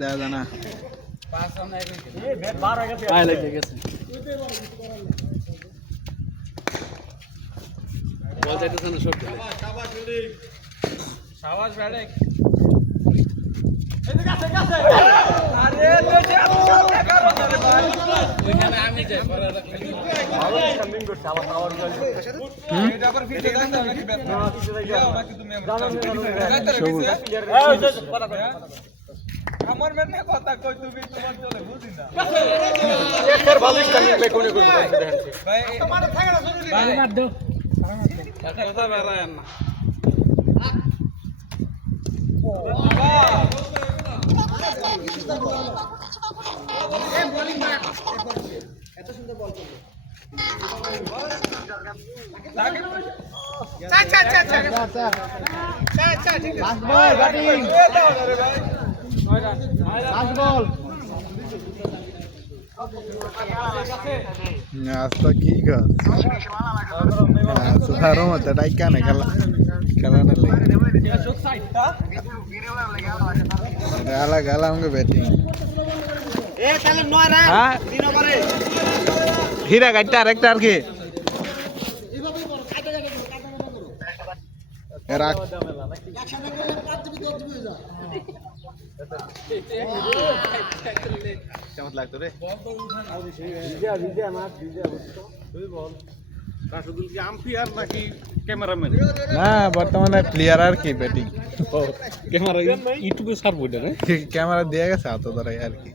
দাদা না আমার মেনে কথা কই তুমি তোমার চলে বুঝি না এর ভালো স্ট্যান্ডিং কোনে করব ভাই তোমার থাকে না জরুরি ভাই মার দাও কথা বেরায় না এই বোলিং মার এত সুন্দর বল করলো লাগে না চা চা চা চা চা চা ঠিক আছে লাস্ট বল ব্যাটিং লাস্ট বল আস্তা কি কাজ সুধারো মত টাইকা না খেলা না গালা গালা আমাকে ব্যাটিং এ তাহলে 9 রান 3 ওভারে হীরা গাইটা আরেকটা আর কি রাখ একসাথে করে পাঁচ দিবি 10 দিবি যা কেমন লাগতো রে ভিজা মাছ ভিজা দুই বল রাশিদুল কি আম্পায়ার নাকি ক্যামেরাম্যান না বর্তমানে প্লেয়ার আর কি ব্যাটিং ক্যামেরা ইউটিউবে ছাড়বো এটা না ক্যামেরা দিয়ে গেছে হাত ধরে আর কি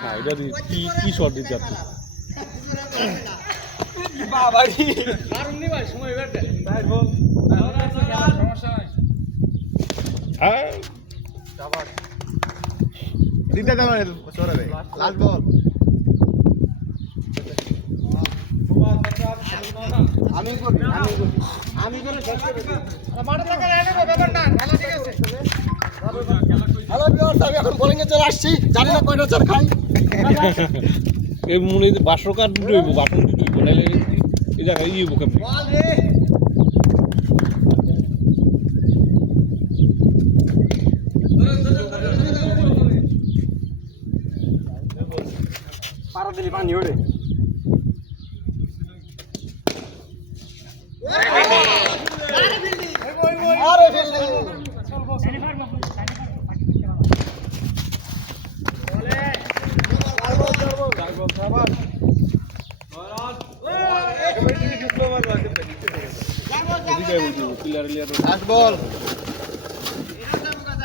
হ্যাঁ এটা কি শট দিতে আপনি বাবারি কারণ নি ভাই সময় বেটে তাই বল সমস্যা নাই হ্যাঁ শাবাশ দিতে দাও না সরে দে লাস্ট বল আমি করে শেষ করে দিই মাঠে থাকা এনে ব্যাপার না খেলা ঠিক আছে হ্যালো ভিউয়ার্স আমি এখন বোলিং এ চলে আসছি জানি না কয়টা চার খাই এই মনে বাসরকার দুটো হইব বাটন দুটো হইব নাহলে এই জায়গায় ইয়ে বুক আপনি বল রে পারা দিলি পানি ওড়ে আরে ফিল্ডিং লাস্ট বল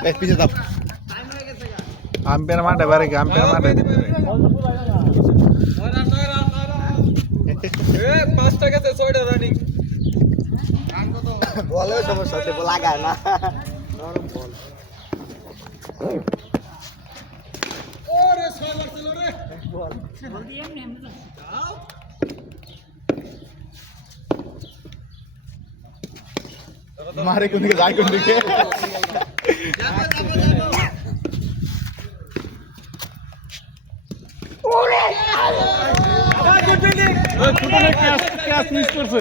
এক পিছে দাও আম্পায়ার মাঠে বারে কি আম্পায়ার মাঠে এ 5 টাকা তে 6টা রানিং বলে সমস্যা তে লাগায় না নরম বল ওরে 6 মারছিল রে বল জলদি এমনি যাও মারে কোন দিকে যায় কোন দিকে ওরে আরে ফিল্ডিং ছোট ক্যাচ মিস করছে